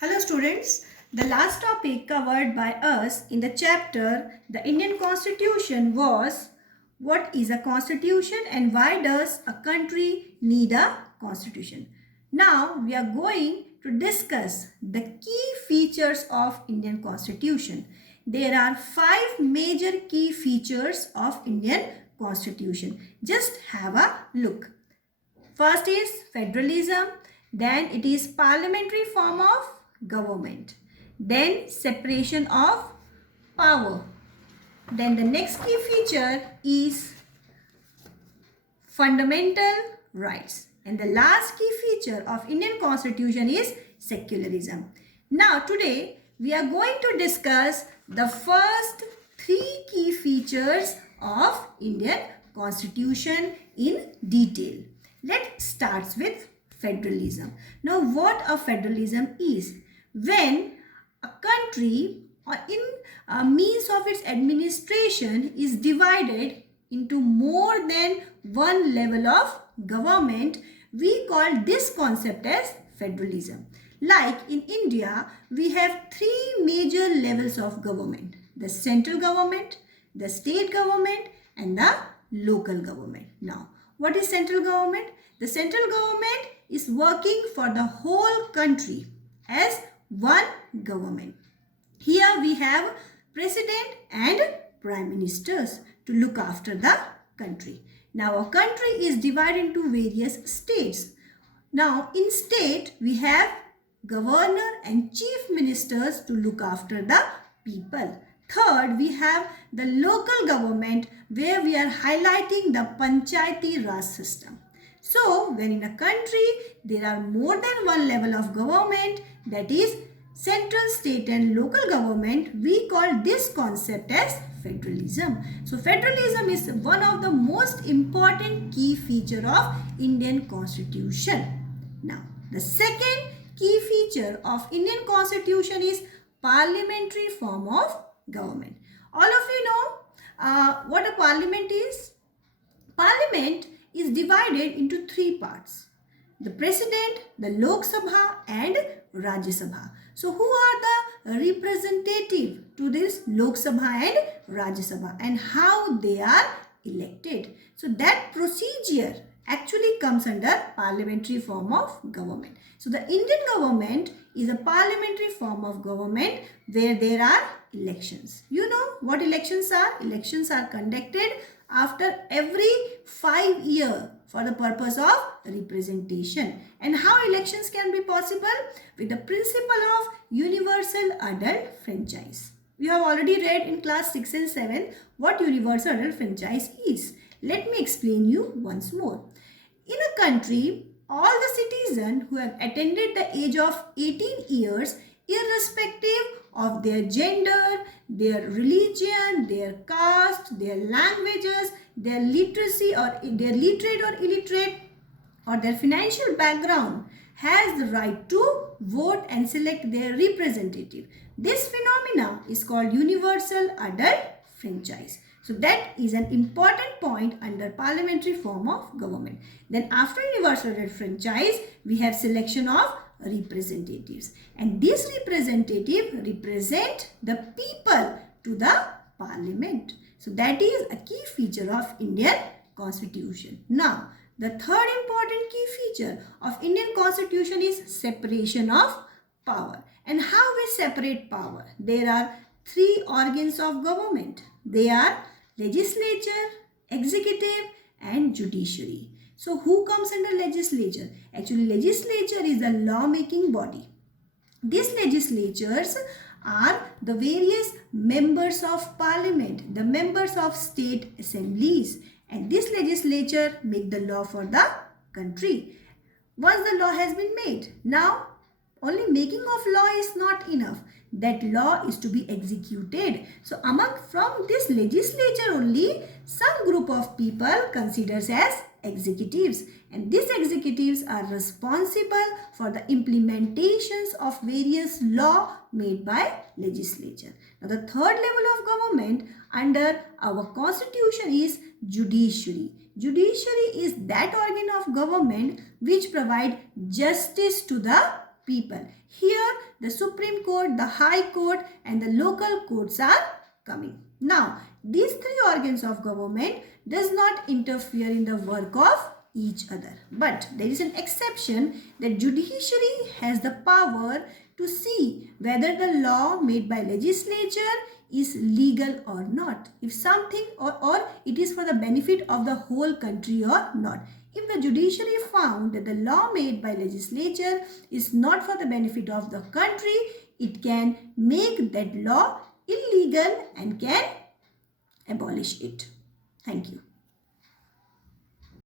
Hello students, the last topic covered by us in the chapter The Indian Constitution was what is a constitution and why does a country need a constitution. Now we are going to discuss the key features of Indian Constitution. There are 5 major key features of Indian Constitution. Just have a look. First is federalism, then it is parliamentary form of government, then separation of power, then the next key feature is fundamental rights, and the last key feature of Indian Constitution is secularism. Now today we are going to discuss the first 3 key features of Indian Constitution in detail. Let's start with federalism. Now what a federalism is? When a country or in a means of its administration is divided into more than one level of government, we call this concept as federalism. Like in India, we have 3 major levels of government: the central government, the state government, and the local government. Now, what is central government? The central government is working for the whole country as one government. Here we have president and prime ministers to look after the country. Now a country is divided into various states. Now in state we have governor and chief ministers to look after the people. Third, we have the local government where we are highlighting the Panchayati Raj system. So, when in a country there are more than one level of government, that is central, state and local government, we call this concept as federalism. So, federalism is one of the most important key feature of Indian Constitution. Now, the second key feature of Indian Constitution is parliamentary form of government. All of you know what a parliament is? Parliament is divided into 3 parts: the president, the Lok Sabha and Rajya Sabha. So who are the representative to this Lok Sabha and Rajya Sabha and how they are elected? So that procedure actually comes under parliamentary form of government. So the Indian government is a parliamentary form of government where there are elections. You know what elections are? Elections are conducted after every 5 years for the purpose of representation. And how elections can be possible? With the principle of universal adult franchise. We have already read in class 6 and 7 what universal adult franchise is. Let me explain you once more. In a country, all the citizens who have attained the age of 18 years, irrespective of their gender, their religion, their caste, their languages, their literacy or their literate or illiterate or their financial background, has the right to vote and select their representative. This phenomena is called universal adult franchise. So that is an important point under parliamentary form of government. Then after universal adult franchise, we have selection of representatives, and these representatives represent the people to the parliament. So that is a key feature of Indian Constitution. Now the third important key feature of Indian Constitution is separation of power. And how we separate power? There are 3 organs of government. They are legislature, executive and judiciary. So who comes under legislature? Actually, legislature is the law-making body. These legislatures are the various members of parliament, the members of state assemblies, and this legislature make the law for the country. Once the law has been made, now only making of law is not enough. That law is to be executed. So from this legislature only, some group of people considers as executives, and these executives are responsible for the implementations of various law made by legislature. Now the third level of government under our constitution is judiciary. Judiciary is that organ of government which provide justice to the people. Here the Supreme Court, the High Court and the local courts are coming. Now these three organs of government does not interfere in the work of each other. But there is an exception that judiciary has the power to see whether the law made by legislature is legal or not. If something or it is for the benefit of the whole country or not. If the judiciary found that the law made by legislature is not for the benefit of the country, it can make that law illegal and can abolish it. Thank you.